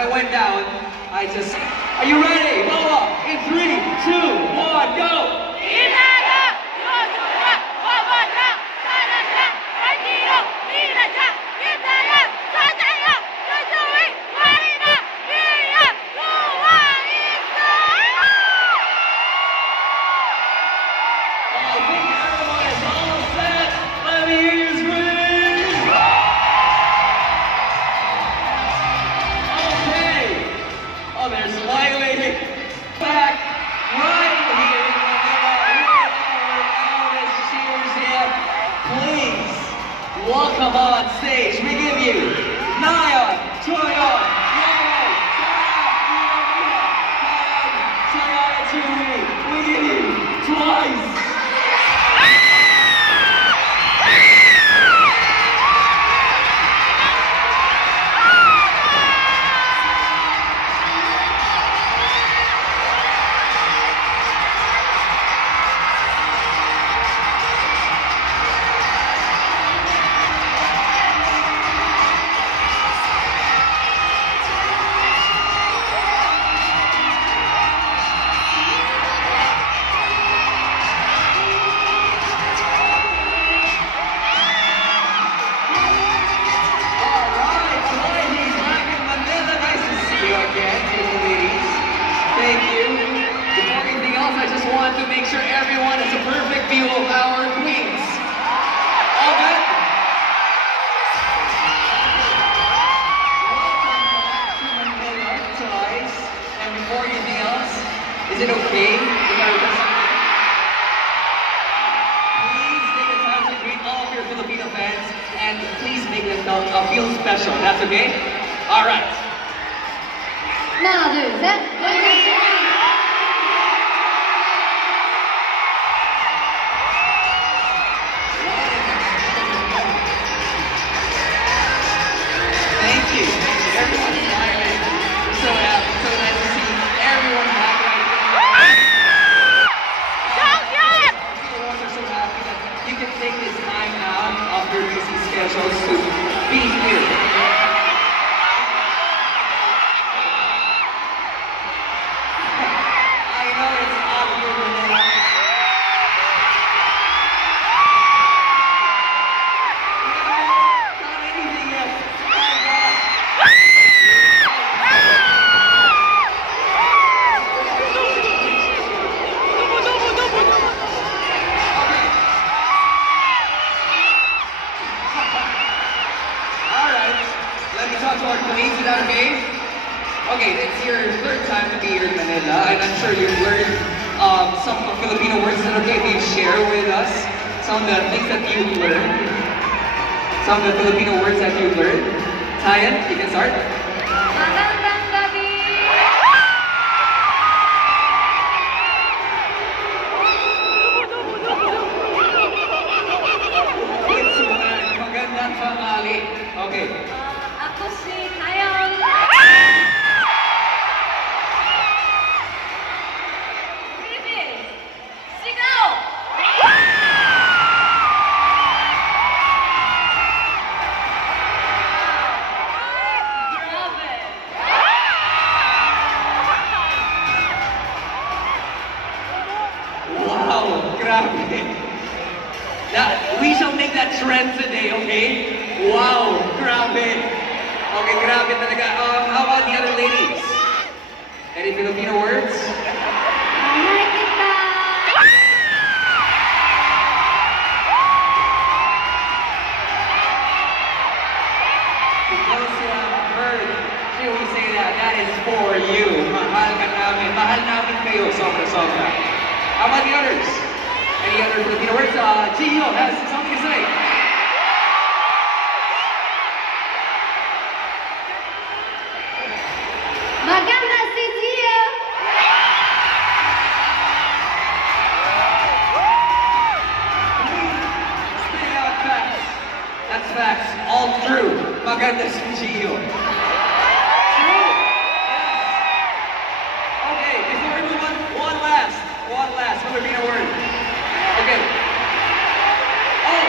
I went down, I just, are you ready? Loa, in 3, 2, 1, go! I think everyone is all set. Let me hear you scream! Okay. Oh, they're smiling. Back right here in our loudest cheers yet. Please welcome on stage. We give you Nayeon, Choyeon, Yeon, Taeyeon, and Juri. We give you twice. To make sure everyone has a perfect view of our queens. All good? Welcome back to Manila, guys. And before anything else, is it okay if I request something? Please take the time to greet all of your Filipino fans and please make them feel special. That's okay? All right. 하나, 둘, 셋. Thank you. Everyone's smiling. We're so happy. So nice to see everyone back right here. People are so happy that you can take this time out of your busy schedules to be here. I know it's hot here in Manila. Not anything yet. My gosh. Alright, let me talk to our queens, is that okay? Okay, it's your third time to be here in Manila, and I'm sure you've learned some Filipino words. Is it okay if you share with us some of the things that you've learned? Some of the Filipino words that you've learned? Tayan, you can start. Magandang gabi. It's magandang tanghali. Okay. Ako si Taeyeon. Philippines. Sigaw! Grabe. Wow, grabe. We shall make that trend today, okay? Wow, grabe. Okay, grabe talaga. How about the other ladies? Any Filipino words? Mahal kita. Because you have heard, here we say that is for you. Mahal ka namin. Mahal namin kayo, sobra-sobra. How about the others? Any other Filipino words? Gio has something to say. Maganda si Gio. Spit out facts. That's facts. All true. Maganda si Gio. True. Yes. Okay, before we move on, one last Filipino word. Okay. Oh!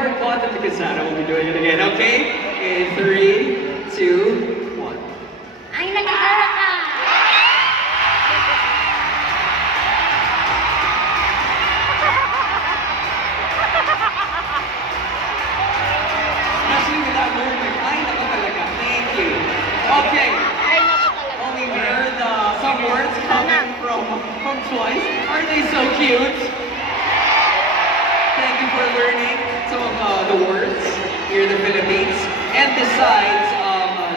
report button because Sarah will be doing it again, okay? In 3, 2, 1. Ay, nagkatala ka! Especially with that word, ay, naku talaga. Thank you. Okay. Ay, naku talaga. Well, we heard some words coming from Twice. Aren't they so cute? Thank you for learning some of the words here in the Philippines. And besides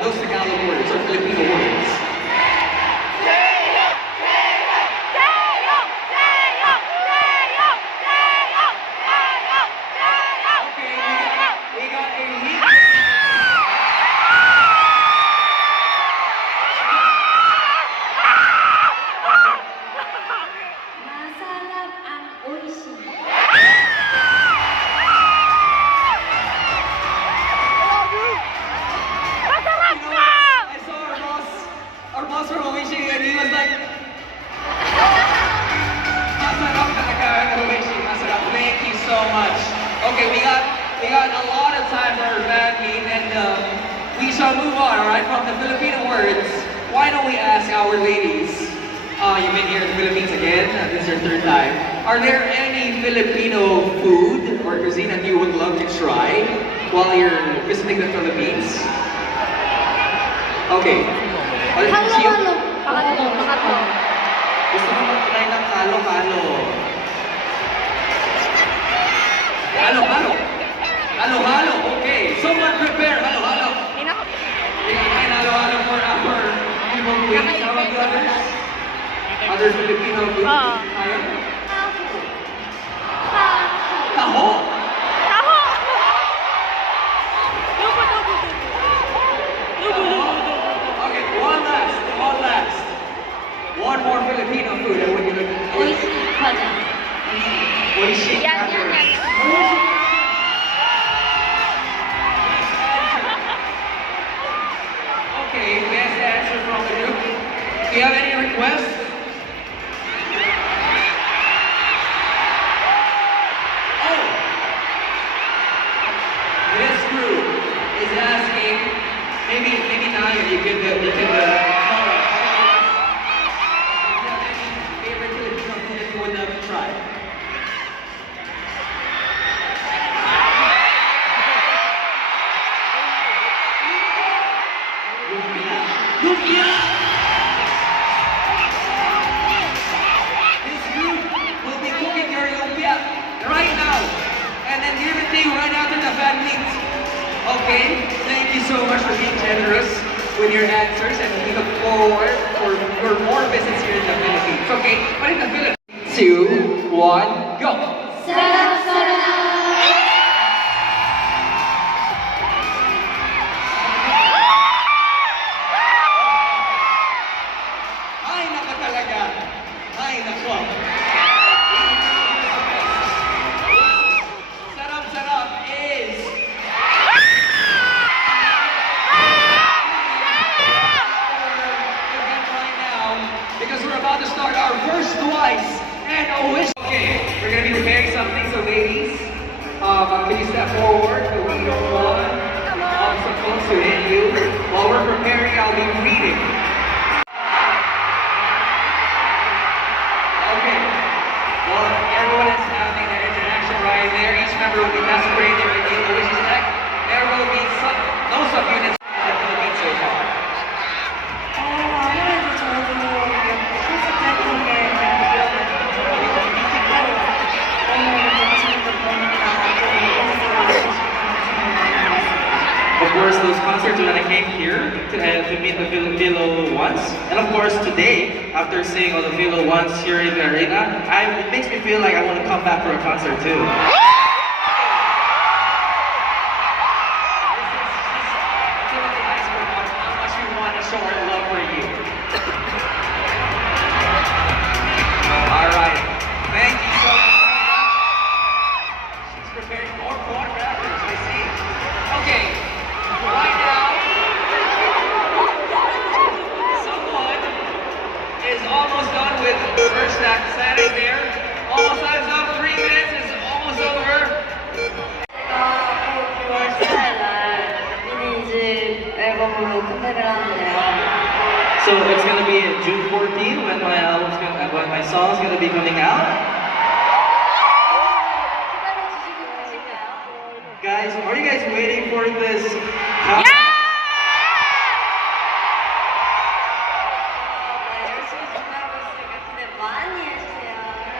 those Tagalog words or Filipino words. Okay, we got a week. Masarap ang oishi. I saw our boss from Oishi, and he was like, masarap talaga ang Oishi, masarap. Thank you so much. Okay, we got a lot of time for our band meet, and we shall move on, all right, from the Filipino words. Why don't we ask our ladies, you've been here in the Philippines again, this is your third time. Are there any Filipino food or cuisine that you would love to try while you're visiting the Philippines? Okay. Halo-halo. Halo-halo. Gusto mo mag-try ng halo-halo? Halo-halo. Halo-halo. Okay. Someone prepare halo-halo. We can halo-halo for our people queens. How about the others? Other Filipino food? Ayaw? Taho. Okay, one last. One more Filipino food. I want you to Oishi 과자. Oishi. Yan. Okay, best answer from the group. Do you have any requests? Oh! This group is asking, maybe Naya, you can call us. If you have any favorite Filipino food that you would love to try? Lumpia! This group will be cooking your lumpia right now. And then give it to you right after the fan meet. Okay? Thank you so much for being generous with your answers, and we look forward for more visits here in the Philippines. Okay? But in the Philippines, 2, 1, go! Sarap-sarap. Ay, naka talaga. Ay, nako. Sarap-sarap is... event right now, because we're about to start our first Twice and a wish. Okay, we're gonna be preparing something, so ladies, can you step forward? We don't want some folks to hit you. While we're preparing, I'll be reading. Okay. Well, everyone is having an interaction right there. Each member will be designated with the wishes deck. There will be no subunits in the Philippines so far. 아무래도 저도 실습했던 게 너무 재밌는 거 보니까 Of course, those concerts when I came here to meet the Filipino ones, and of course today, after seeing all the Filipino ones here in the arena, it makes me feel like I want to come back for a concert too. Tip of the iceberg on how much we want to show our love for you. All right. Thank you so much, Sonia. She's preparing more corn wrappers, I see. Okay. Right now, someone is almost done with the first stack. Santa's there. Almost time's up. 3 minutes is almost over. So it's gonna be June 14 when my song's gonna be coming out. 기다려주시고 계실까요? Guys, are you guys waiting for this? 네, 열심히 준비하고 있으니까 기대 많이 해주세요.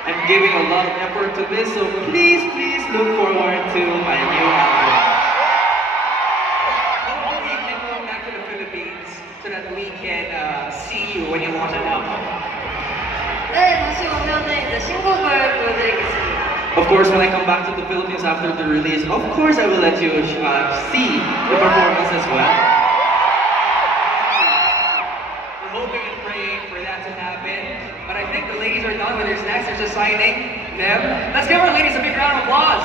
I'm giving a lot of effort to this, so please look forward to my new album. Hopefully you can come back to the Philippines so that we can see you when you launch an album. 네, 다시 오면은 이제 신곡을 보여드리겠습니다. Of course, when I come back to the Philippines after the release, of course I will let you see the performance as well. We're hoping and praying for that to happen. But I think the ladies are done with their snacks. They're just signing them. Let's give our ladies a big round of applause.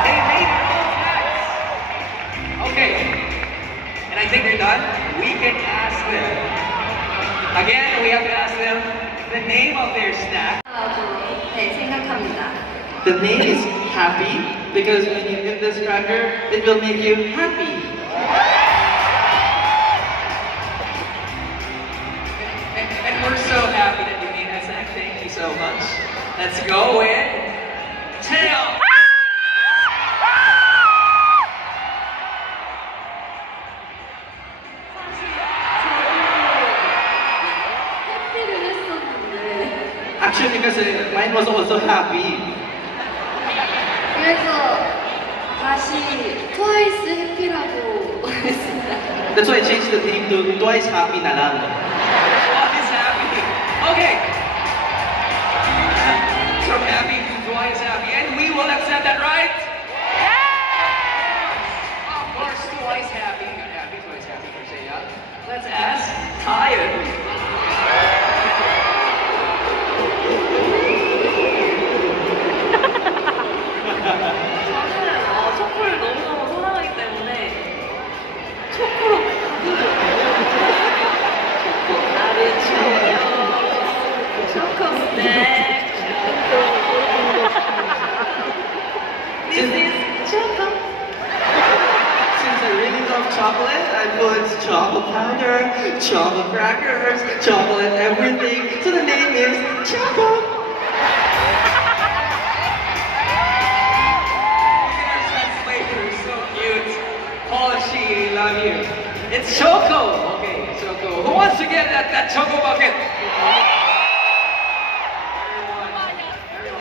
They made their own snacks. Okay. And I think they're done. We can ask them. Again, we have to ask them the name of their snack. 네, 생각합니다. The name is Happy because when you eat this cracker, it will make you happy. And we're so happy that you made that snack. Thank you so much. Let's go with Tail. 해피를 했었는데 Actually, because mine was also happy. 그래서 다시 트와이스 해피라고 했습니다. That's why I changed the name to Twice Happy na lang. Twice happy. Okay. From happy to twice happy. And we will accept that, right? Of course, twice happy. Not happy, twice happy per se, yeah. Let's ask Tired. 저는 초코를 너무너무 사랑하기 때문에 초코로 초코 아르초요 초코 스낵 This is choco. Since I really love chocolate, I put chocolate powder, chocolate crackers, chocolate everything. So the name is Choco. Translator, so cute. Polishi, love you. It's Choco. Okay, Choco. Who wants to get that Choco bucket? Everyone.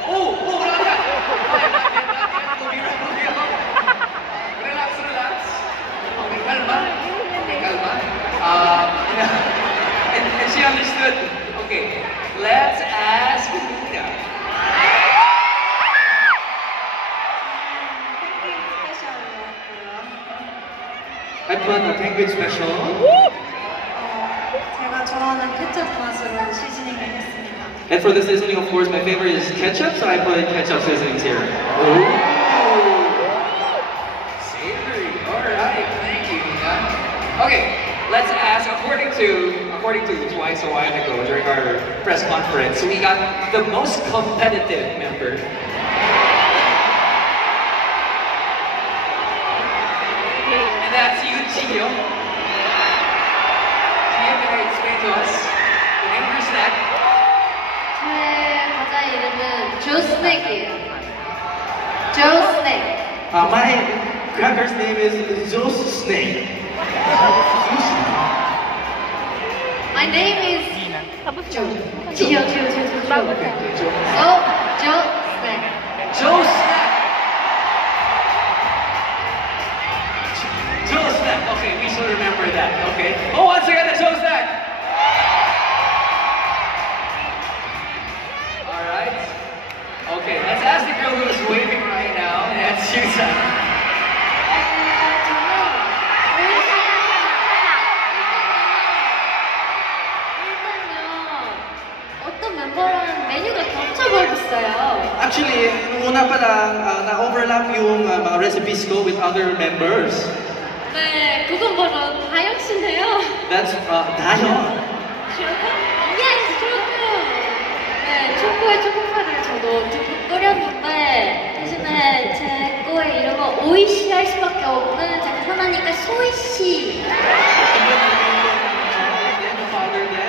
Oh, not yet. Not yet. Relax. Okay, calma. And she understood. Okay, let's ask Nina. I put a penguin special. 제가 좋아하는 케첩 맛으로 시즈닝을 했습니다. And for the seasoning, of course, my favorite is ketchup, so I put ketchup seasonings here. Savory. All right. Thank you, Nina. Okay, let's ask. According to Twice a while ago during our press conference, we got the most competitive member. And that's you, Gio. Gio, can you explain to us the name of your snack? 저의 과자 이름은 조스낵이에요. 조스낵. My cracker's name is Joe's Snake. My name is 조. 조. 지효. Okay, Joe. 조스낵. Joe Snack. Joe Snack. Okay, we should remember that. Okay. Oh, once again, the Joe Snack. All right. Okay, let's ask the girl who's waving right now. That's Susan. 어떤 멤버랑 메뉴가 겹쳐버렸어요. Actually, nung una pa lang, na-overlap yung mga recipes ko with other members. 네, 그건 바로 다영 씨인데요. That's Dayon. Yes, 초코. 네, 초코에 초코파를 저도 듬뿍 끓였는데 대신에 제 거의 이름은 오이시 할 수밖에 없는 제가 편하니까 소이시. And the father then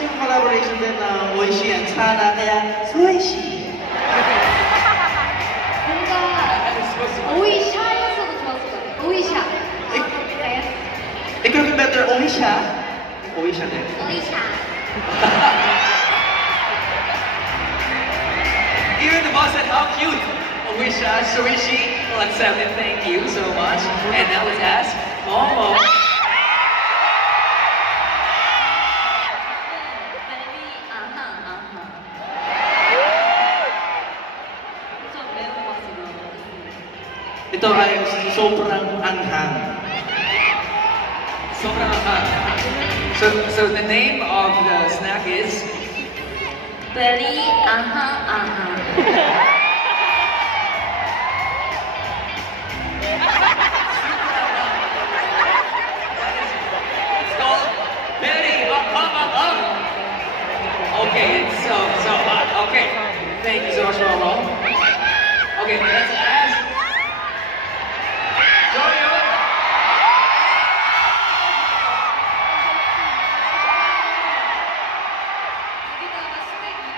yung collaboration din ng Oishi and Sana, kaya Soishi. 뭔가 오이샤였어도 좋았을 것 같아요. 오이샤. 네. It could be better, Oisha. Oisha din. 오이샤. Even the boss said, how cute! Wisha, Swishi, well, accept it, thank you so much. And now let's ask Momo. Baby, 좀 매운맛으로. Ito ay sobrang anghang. Sobrang anghang. So the name of the snack is? Very It's called Betty. Okay, it's so hot. Okay, thank you so much, Momo. Okay, let's ask Joyo. 여기다가 스낵 이름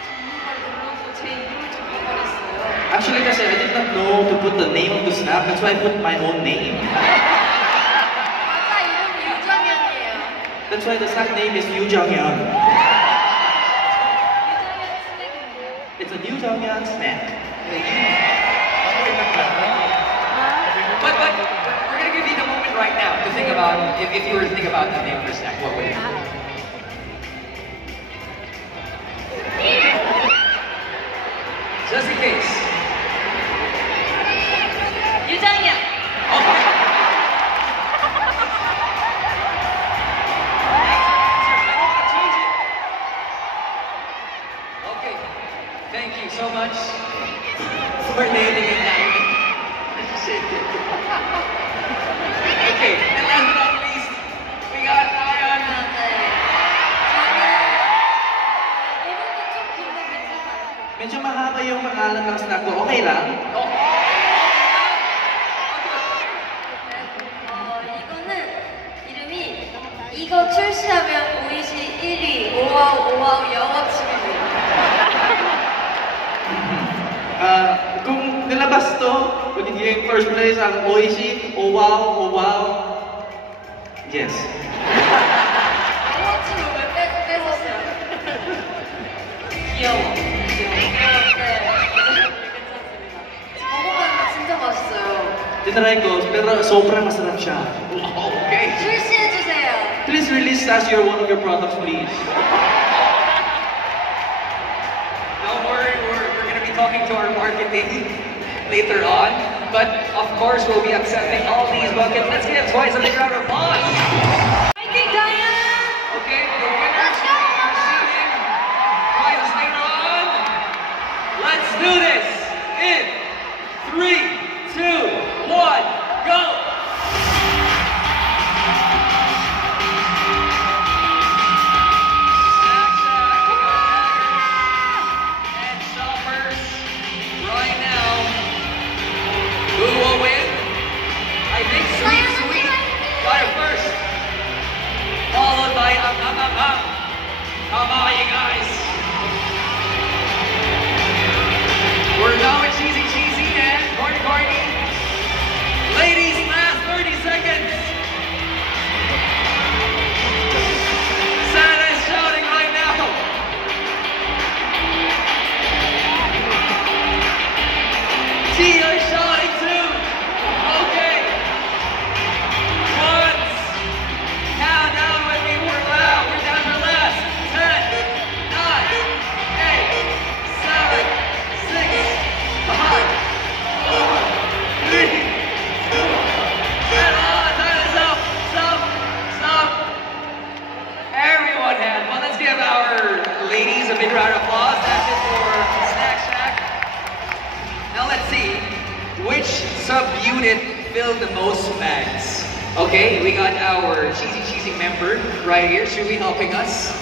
적는 걸 눌러서 제 이름을 적어버렸어요. Actually, kasi I did not know to put the name of the snack. That's why I put my own name. 맞아, 이름이 유정현이에요. That's why the snack name is Yu Jonghyun. 유정현 스낵인데요. It's a Yu Jonghyun snack. But we're gonna give you the moment right now to think about if you were to think about the name for snack, what would it be? Just in case. 유정현. Okay. Okay. Thank you so much for naming it that way. Shit. Okay, and last but not least, we got Ryan. 이름도 좀 긴거 괜찮아요. Medyo mahaba yung pangalan ng snack ko. Okay lang? Oh. 이거는 이름이 이거 출시하면 오이시 1위 오와우 오와우 영업침입니다. Kung nilabas to, kung hindi yung first place ang Oishi, oh wow, yes. 영업침을 왜 뺏었어요? 귀여워. 괜찮습니다. 먹어봤는데 진짜 맛있어요. Tinry ko, pero sobrang masarap siya. Okay. 출시해주세요. Please release as one of your products, please. Don't worry, we're going to be talking to our marketing later on. But of course, we'll be accepting all these buckets. Let's give twice a big round of applause. 화이팅 다이아! Okay, the winners will be receiving prizes later on. Let's do this in 3, 2, 1, go! Snack Shack, we got Daggers and Shoppers right now. Who will win? I think Sweet Sweet got it first. Followed by Come on, you guys. We're now with Cheesy Cheesy and Corny Corny. Ladies, last 30 seconds. Santa is shouting right now. Tia is shouting too. Okay. Once. Count down with me. We're loud. We're down to last. 10, 9, 8, 7, 6, 5, 4, 3, 2, and time is up. Stop. Everyone had fun. Let's give our ladies a big round of applause. That's it for Snack Shack. Now let's see which subunit filled the most bags. Okay, we got our Cheesy member right here, Shui, helping us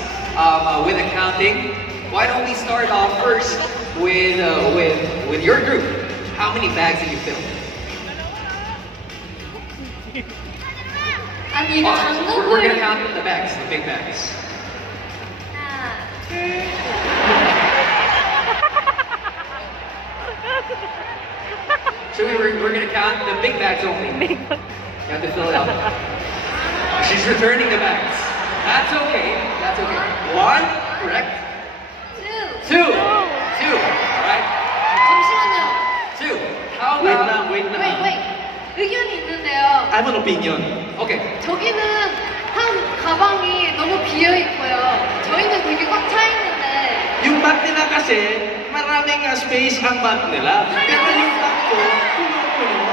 with the counting. Why don't we start off first with your group? How many bags did you fill? 아니 이거 We're gonna 당근을 count the bags, the big bags. So we're gonna count the big bags only. You have to fill it out. She's returning the bags. That's okay. That's okay. One, correct. Two. Alright. 잠시만요. Two. How Wait about... lang, wait lang. wait. 의견이 있는데요. I have an opinion. Okay. 저기는 한 가방이 너무 비어 있고요. 저희는 되게 꽉 차 있는데. Yung bag nila kasi, maraming space ang bag nila. Pero yung bag ko, puno-puno.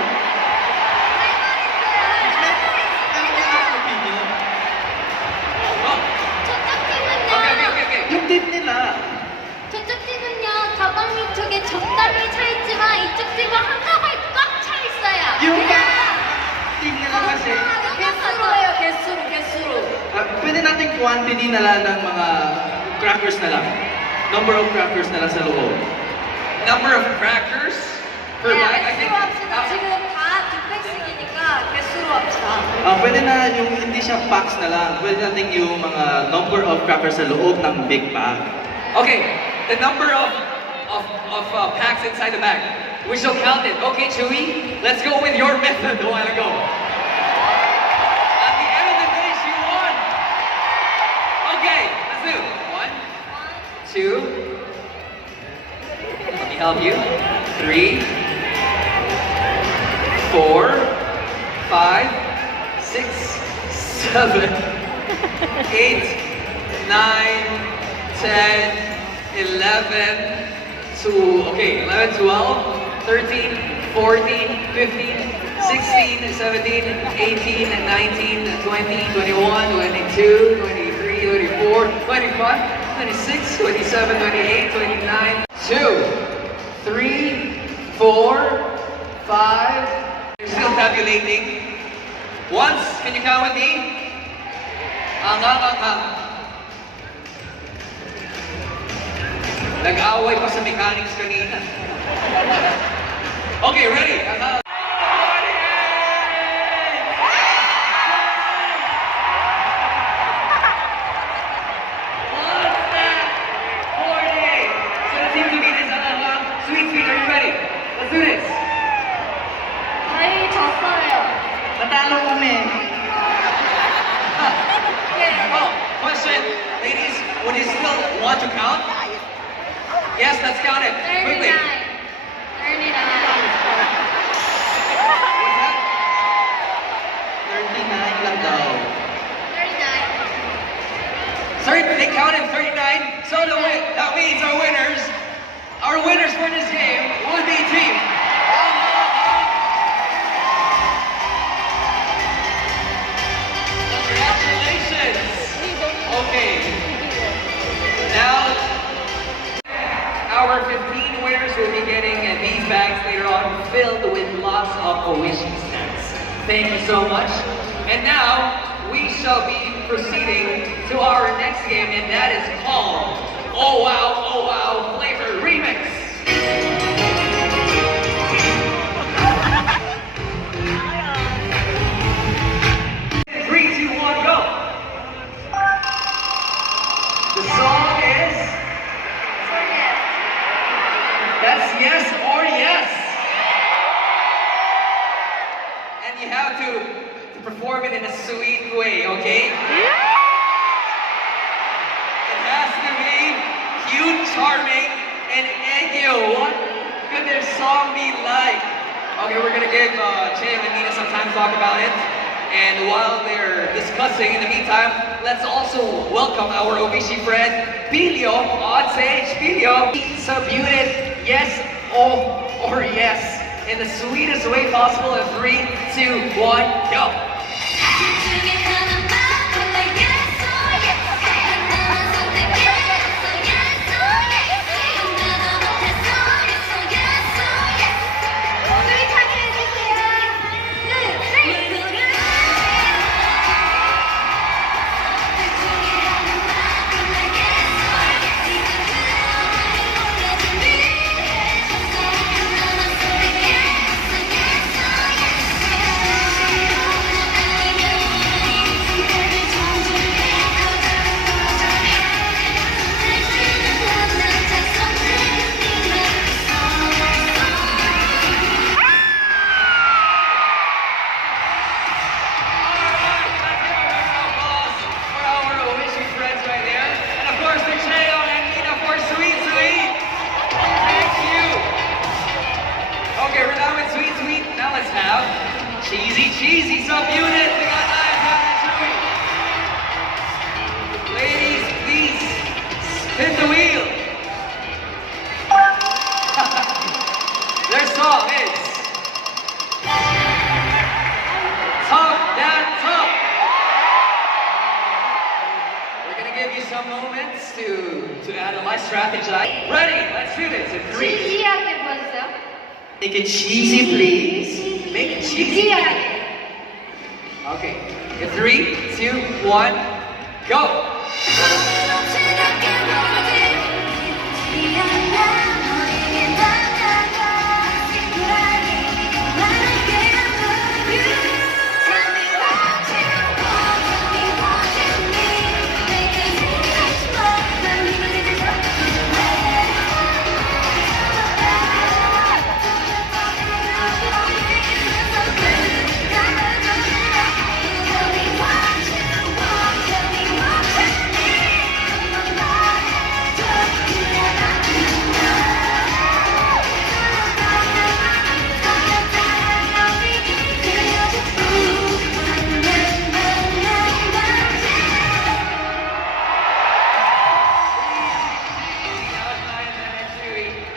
Ano ba ang opinion? Oh, 저쪽 팀은요. okay. Yung tip nila. 저쪽 팀은요. 가방이 쪽에 적당히 차 있지만 이쪽 팀은 한가방이 꽉 차 있어요. Yung bag, tip nila kasi, 개수로예요. 개수로. pwede natin quantity na lang ng mga crackers na lang. Number of crackers na lang sa loob. number of crackers per 네, bag. I think... 개수로 합시다. 지금 다 2팩씩이니까 개수로 합시다. Pwede na yung hindi siya packs na lang. Pwede natin yung mga number of crackers sa loob ng big bag. Okay, the number of packs inside the bag. We shall count it. Okay, Chewy, let's go with your method a while ago. At the end of the day, she won. Okay, let's do 1, 2. Let me help you. 3, 4, 5, 6, 7, 8, 9, 10, 11, 11, 12, 13, 14, 15, 16, 17, 18, 19, 20, 21, 22, 23, 24, 25, 26, 27, 28, 29, 2, 3, 4, 5. You're still tabulating. Once, can you count with me? Ang. Nag-away pa sa mechanics kanina. Okay, ready? Sweet, are you ready? Let's do this. 저희 졌어요. Natalo kami. Oh, question, ladies, would you still want to count? Yes, let's count it. 39. Quickly. 39. What's that? 39 lang daw. 39. Sorry, they counted 39. So that means our winners for this game would be team. Congratulations. Okay. Now, our 15 winners will be getting these bags later on filled with lots of Oishi snacks. Thank you so much. And now, we shall be proceeding to our next game, and that is called Oh Wow Flavor Remix. 3, 2, 1, go. The song is... That's yes or yes. And you have to perform it in a sweet way, okay? It has to be cute, charming, and Egyo. What could their song be like? Okay, we're gonna give Che and Nina some time to talk about it. And while they're discussing, in the meantime, let's also welcome our Obishi friend, Pilio, on stage. Pilio, subunit yes or yes in the sweetest way possible. In 3, 2, 1, go. Cheesy, cheesy subunit. We got Naya and Chewy. Ladies, please spin the wheel. Their song is Top That Top. We're gonna give you some moments to analyze, strategize. Ready? Let's do this in 3. 진지하게 보여주세요. Make it cheesy, please. Make it cheesy. 진지하게. Okay. In 3, 2, 1, go.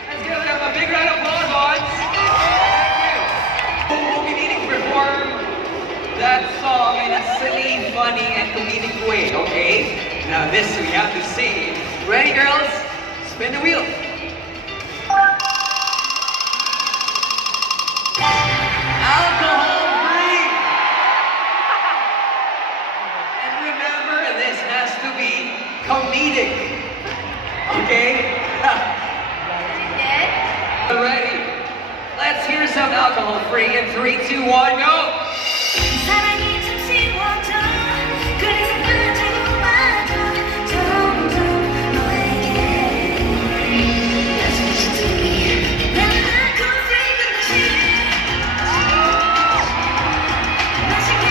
Let's give them a big round of applause, Ons. Thank you. We'll be needing to perform that song in a silly, funny, and comedic way, okay? Now this we have to sing. Ready, girls? Spin the wheel. Alcohol-free. And remember, this has to be comedic, okay? Ready? Let's hear some alcohol-free in 3, 2, 1, go! 사랑이 참 쉬워져 그래서 빠지고 빠져 점점 너에게 Let's listen to me 난 alcohol free 끝없이 마시게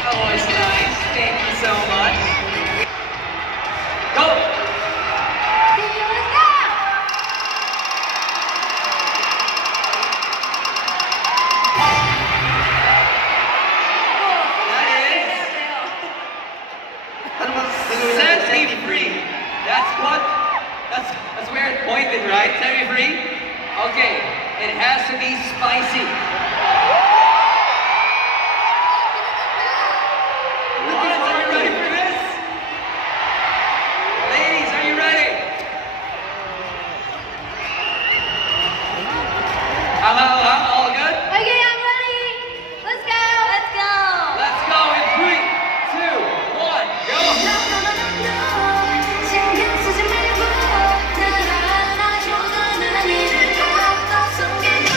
That was nice. Thank you so much. Go! Set me free. That's where it pointed, right? Set me free. Okay, it has to be spicy. Lawrence, are you ready for this? Ladies, are you ready? All good? Okay, I'm ready. Let's go. Let's go. Let's go in 3, 2, 1, go! 신경 쓰지 말고 날 안아줘 난 이를 걷어 숨겨줘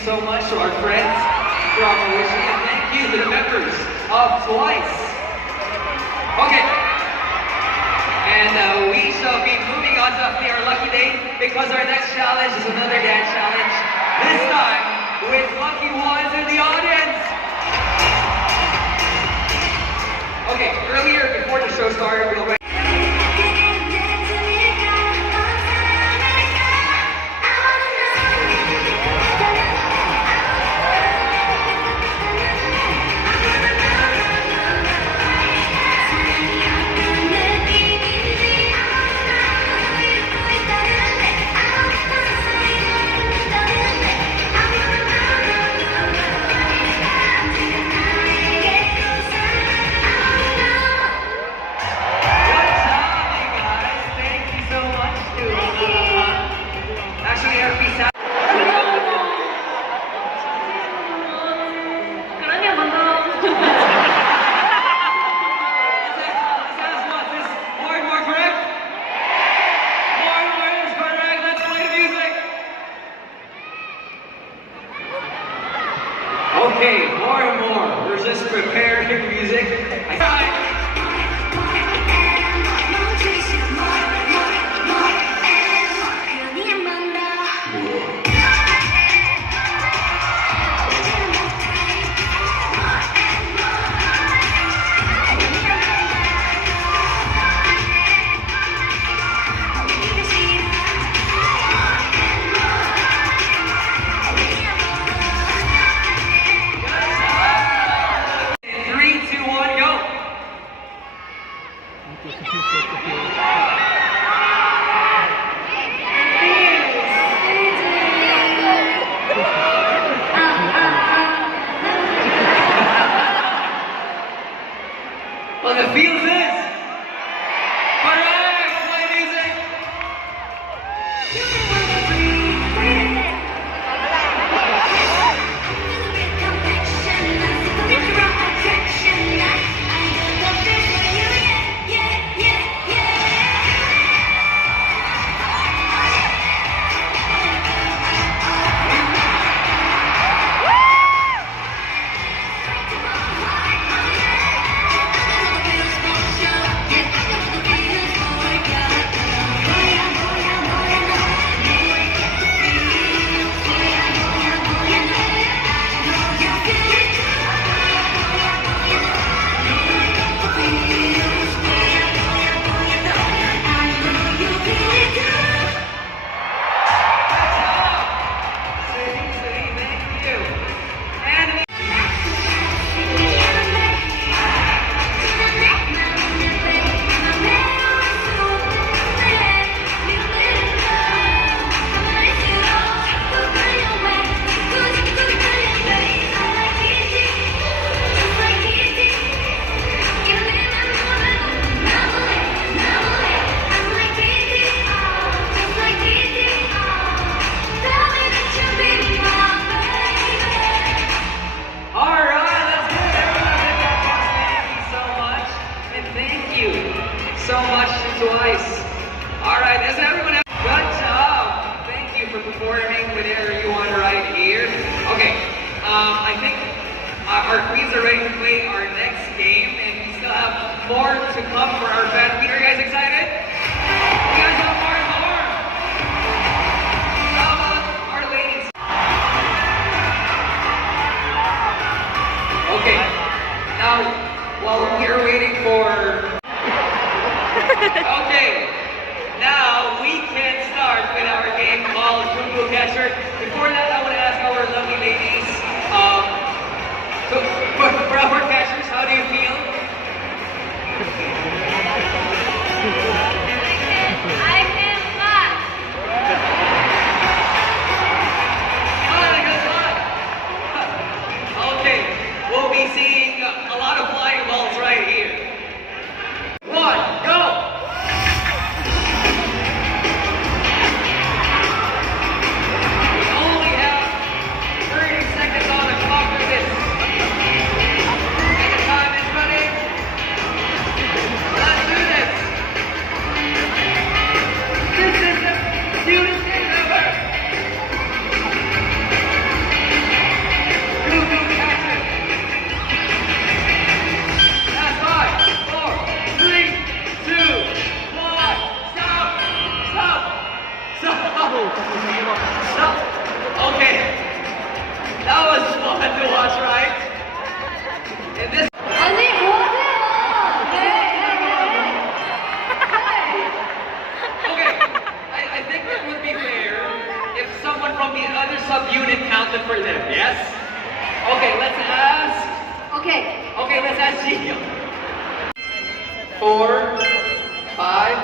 so much to our friends from Malaysia, and thank you to the members of Twice. Okay. And we shall be moving on to our lucky day because our next challenge is another dance challenge. This time with lucky ones in the audience. Okay, earlier before the show started, we already ladies are ready to play our next game, and we still have more to come for our fan meet. Are you guys excited? You guys want more and more? How about our ladies? Okay. Now, while we're waiting for... Okay. Now, we can start with our game called Jumbo Catcher. Before that, I want to ask our lovely ladies, so for our catchers, how do you feel? I can fly. Okay, we'll be seeing a lot of flying balls right here. One, go! We only have 30 seconds on the clock for this. And the time is running. Let's do this. This is the cutest thing ever. Jumbo Catcher. That's 5, 4, 3, 2, 1. Stop! Stop! Stop! Okay. That was fun to watch, right? And this. 아니 뭐하세요? Okay. I think it would be fair if someone from the other subunit counted for them. Yes. Okay. Let's ask. 오케이. Okay, let's ask Gio. 4, 5,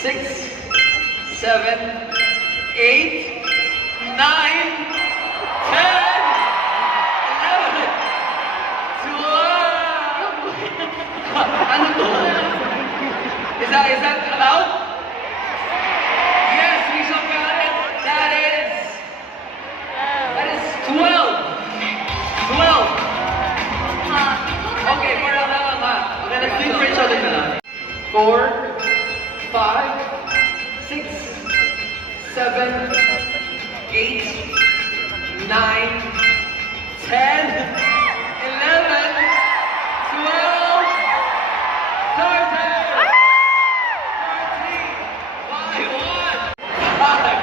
6, 7, 8, 9, 10, 11, 12. Ano to? Is that allowed? Yes, we shall count it. That is 12. 12. Okay, for Let's do for each other na lang. 4, 5, 6, 7, 8, 9, 10, 11, 12, 13. Why? 1, 5,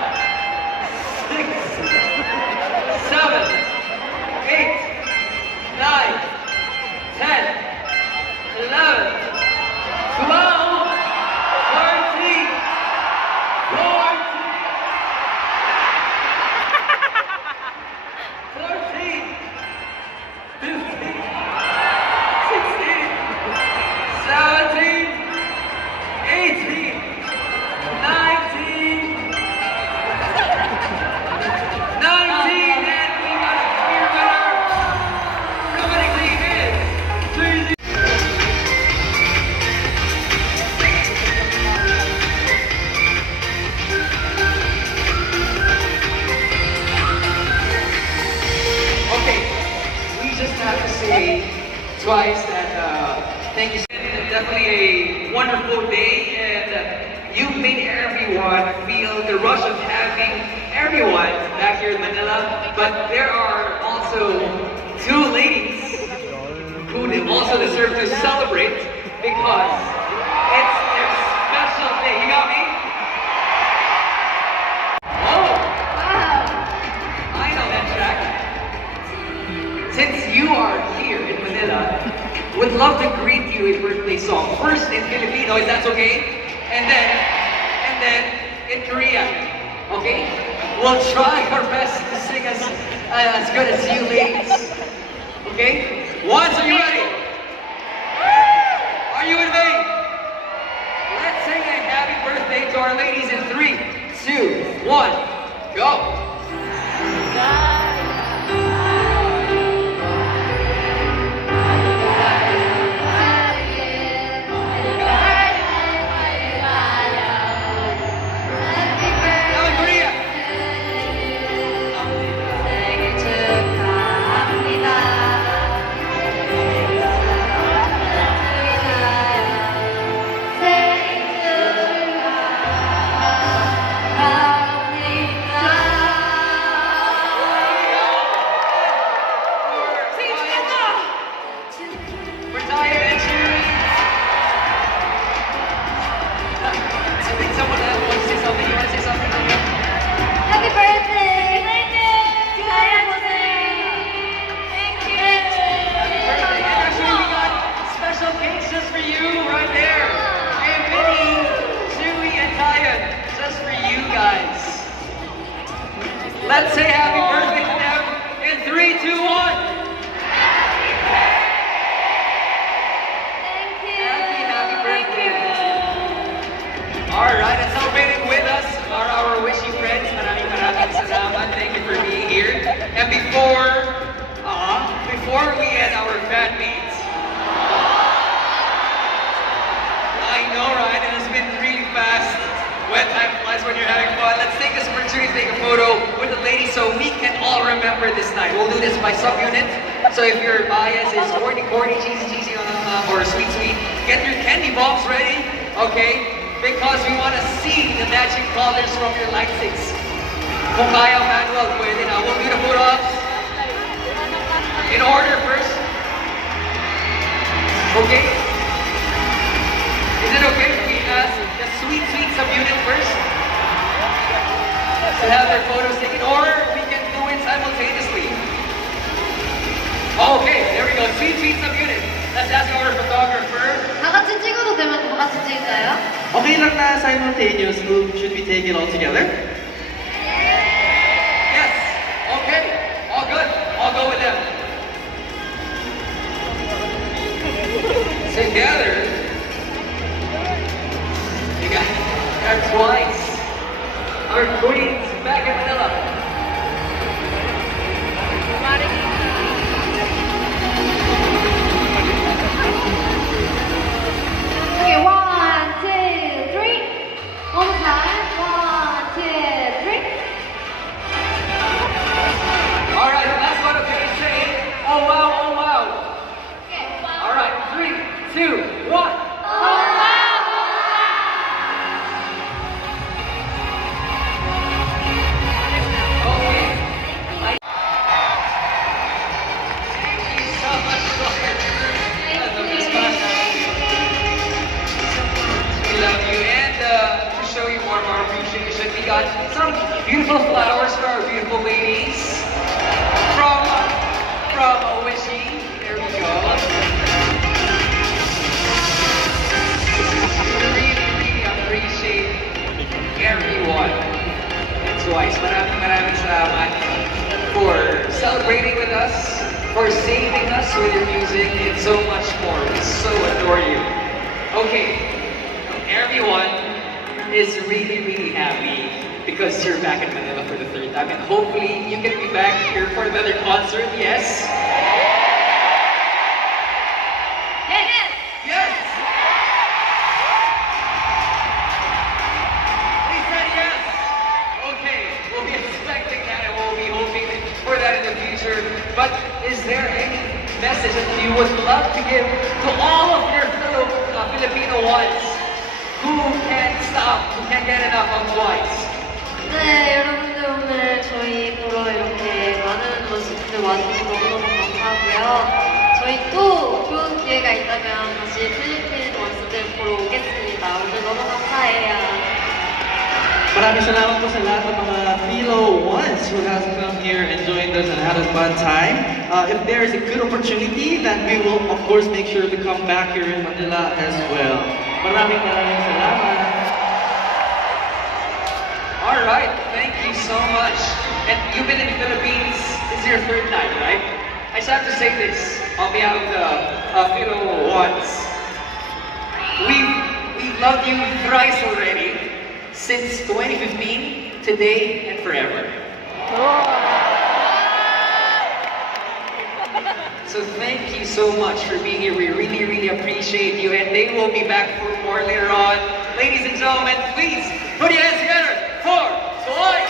6, 7, 8, 9, 10, 11, 12, 13, 14, 15, 16, 17, 18, 19, 19, and we got a clear winner. Numerically is 3-0. Okay, we just have to say twice that thank you. Definitely a wonderful day, and you've made everyone feel the rush of having everyone back here in Manila. But there are also two ladies who also deserve to celebrate because it's their special day. You got me? Oh, I know that track. Since you are here in Manila, would love to greet you a birthday song. First in Filipino, if that's okay, and then in Korean. Okay? We'll try our best to sing as good as you ladies. Okay? Once, are you ready? Are you with me? Let's sing a happy birthday to our ladies in 3, 2, 1, go! Now in Korea. 생일 축하합니다. 생일 축하합니다. Let's say happy birthday to them in 3, 2, 1. Thank you. Happy birthday. Thank you. Alright, and celebrating with us are our wishy friends. Maraming salamat. Thank you for being here. And before we end our fan meets, I know, right? And it's been really fast. When time flies when you're having fun. Let's take this opportunity to take a photo with the ladies so we can all remember this night. We'll do this by subunit. So if your bias is corny, cheesy, or sweet, get your candy box ready, okay? Because we want to see the matching colors from your light sticks. Kung kaya manual, pwede na. We'll do the photo-ups in order first. Okay? Is it okay if we ask the sweet subunit first? To have their photos taken, or we can do it simultaneously. Okay, there we go. Sweet subunit. Let's ask our photographer. 다 같이 찍어도 되면 다 같이 찍을까요? Okay lang na simultaneous. Should we take it all together? Yes. Okay. All good. I'll go with them. Together. You got twice. Our queens back in Manila. Okay, 1, 2, 3. One more time. 1, 2, 3. All right, last one. Okay, say, oh wow. Okay. All right, 3, 2, 1. Okay. Thank you so much for the response. We love you, and to show you more of our appreciation, we got some beautiful flowers for our beautiful ladies from Oishi. There we go. Really appreciate everyone. And twice, maraming salamat for celebrating with us, for saving us with your music, and so much more. We so adore you. Okay, everyone is really happy because you're back in Manila for the third time, and hopefully you can be back here for another concert. Yes? Yes. Yes! We said yes! Okay, we'll be expecting that and we'll be hoping for that in the future. But is there any message that you would love to give to all of your fellow Filipino ones who can't stop, who can't get enough of twice? 네, 여러분들 오늘 저희 보러 이렇게 많은 모습들 와주셔서 너무너무 감사하고요. 저희 또 좋은 기회가 있다면 다시 필리핀 원스들 보러 오겠습니다. 오늘 너무 감사해요. Maraming salamat po sa lahat ng mga Philo ones who has come here and joined us and had a fun time. If there is a good opportunity, then we will of course make sure to come back here in Manila as well. Maraming salamat. All right, thank you so much. And you've been in the Philippines, this is your third time, right? I just have to say this on behalf of the Philo ones. We've loved you thrice already, since 2015, today, and forever. So thank you so much for being here. We really appreciate you, and they will be back for more later on. Ladies and gentlemen, please put your hands together for Twice!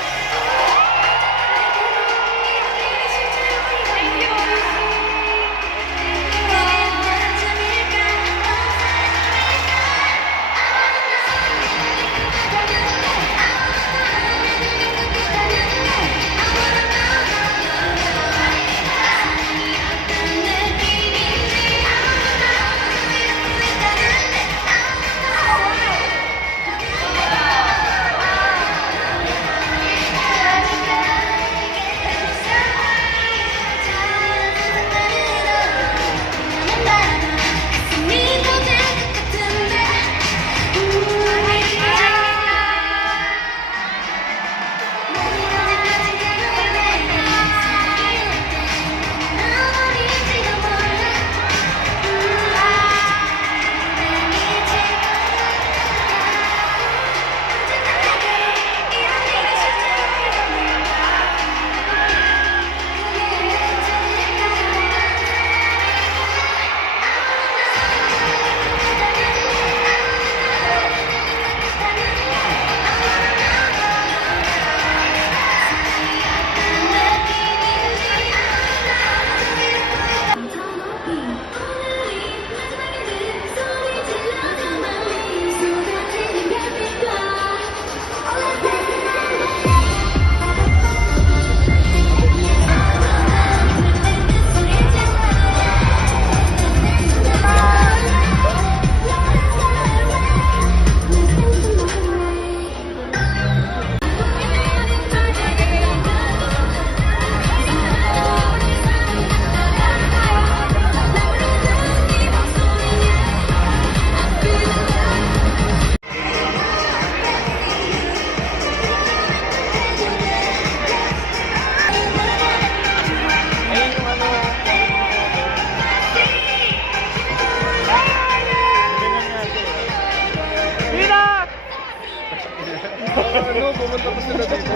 Ano, pumunta pa sila dito.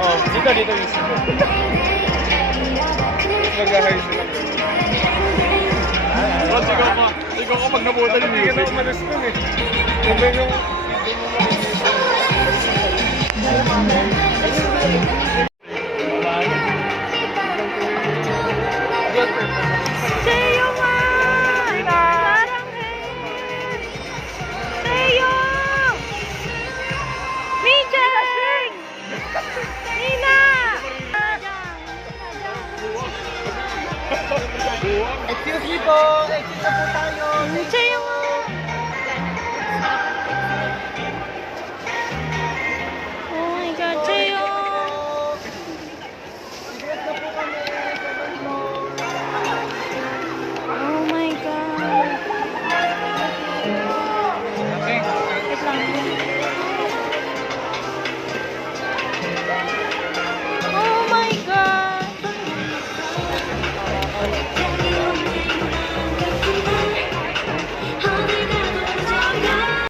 Oo, dito mismo. Mag-hi sila. Sigaw ko pag nabutan yung music. Hindi ka na umalis dun eh. Kung yung